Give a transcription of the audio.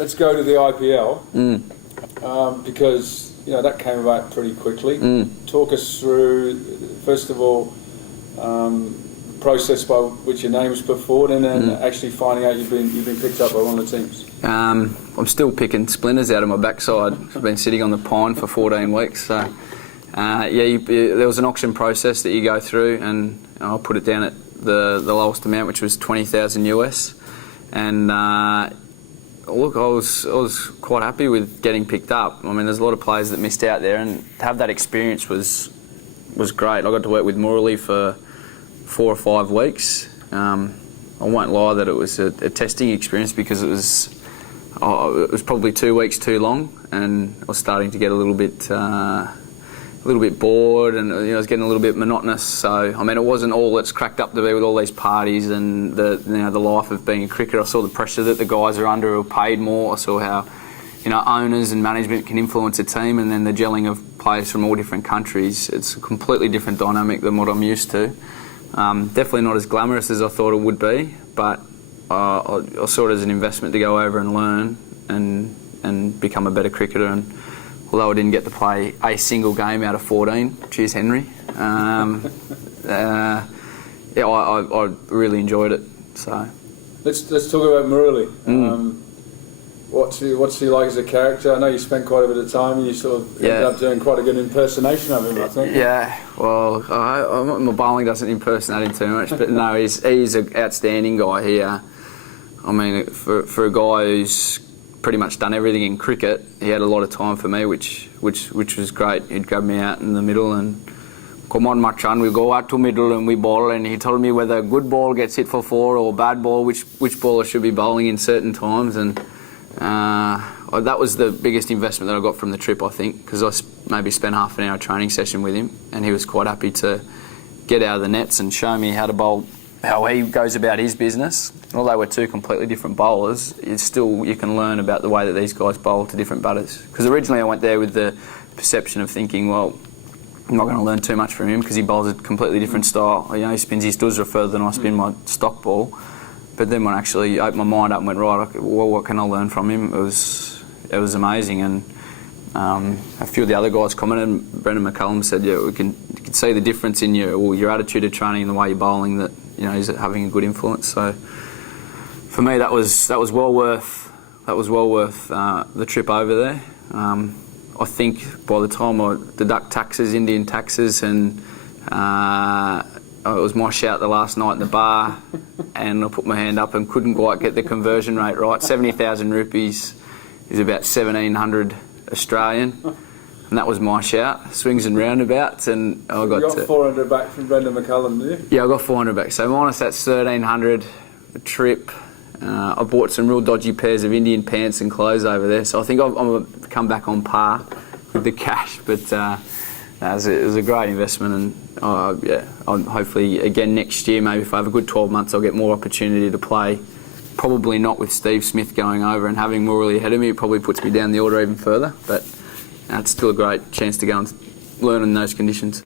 let's go to the IPL because that came about pretty quickly. Talk us through, first of all, process by which your name was put forward, and then actually finding out you've been picked up by one of the teams. I'm still picking splinters out of my backside. I've been sitting on the pine for 14 weeks. So, there was an auction process that you go through, and I'll put it down at the lowest amount, which was 20,000 US. And look, I was quite happy with getting picked up. I mean, there's a lot of players that missed out there, and to have that experience was great. I got to work with Murali for 4 or 5 weeks. I won't lie that it was a testing experience because it was probably 2 weeks too long, and I was starting to get a little bit bored, and it was getting a little bit monotonous. So I mean, it wasn't all it's cracked up to be with all these parties and the life of being a cricketer. I saw the pressure that the guys are under who are paid more. I saw how owners and management can influence a team, and then the gelling of players from all different countries. It's a completely different dynamic than what I'm used to. Definitely not as glamorous as I thought it would be, but I saw it as an investment to go over and learn and become a better cricketer. And although I didn't get to play a single game out of 14, cheers Henry, I really enjoyed it. So let's talk about Murali. What's he like as a character? I know you spent quite a bit of time, and you sort of ended up doing quite a good impersonation of him, I think. Yeah, well, my bowling doesn't impersonate him too much, but no, he's an outstanding guy here. I mean, for a guy who's pretty much done everything in cricket, he had a lot of time for me, which was great. He'd grab me out in the middle and, come on, Machan, we go out to middle and we bowl, and he told me whether a good ball gets hit for 4 or a bad ball, which ball I should be bowling in certain times. And that was the biggest investment that I got from the trip, I think, because I maybe spent half an hour training session with him, and he was quite happy to get out of the nets and show me how to bowl, how he goes about his business. Although we're two completely different bowlers, you can learn about the way that these guys bowl to different batters. Because originally I went there with the perception of thinking, well, I'm not going to learn too much from him because he bowls a completely different style. He spins his doosra further than I spin my stock ball. But then when I actually opened my mind up and went, right, well, what can I learn from him? It was amazing. And a few of the other guys commented. Brendan McCullum said, you can see the difference in your attitude of training and the way you're bowling, that he's having a good influence. So for me, that was well worth the trip over there. I think by the time I deduct taxes, Indian taxes, and it was my shout the last night in the bar, and I put my hand up and couldn't quite get the conversion rate right. 70,000 rupees is about 1,700 Australian, and that was my shout. Swings and roundabouts, and I got. You got 400 back from Brendan McCullum, did you? Yeah, I got 400 back. So minus that's 1,300 a trip. I bought some real dodgy pairs of Indian pants and clothes over there, so I think I'm going to come back on par with the cash. But it was a great investment, and I'll hopefully again next year, maybe if I have a good 12 months, I'll get more opportunity to play. Probably not with Steve Smith going over and having Murali ahead of me. It probably puts me down the order even further, but it's still a great chance to go and learn in those conditions.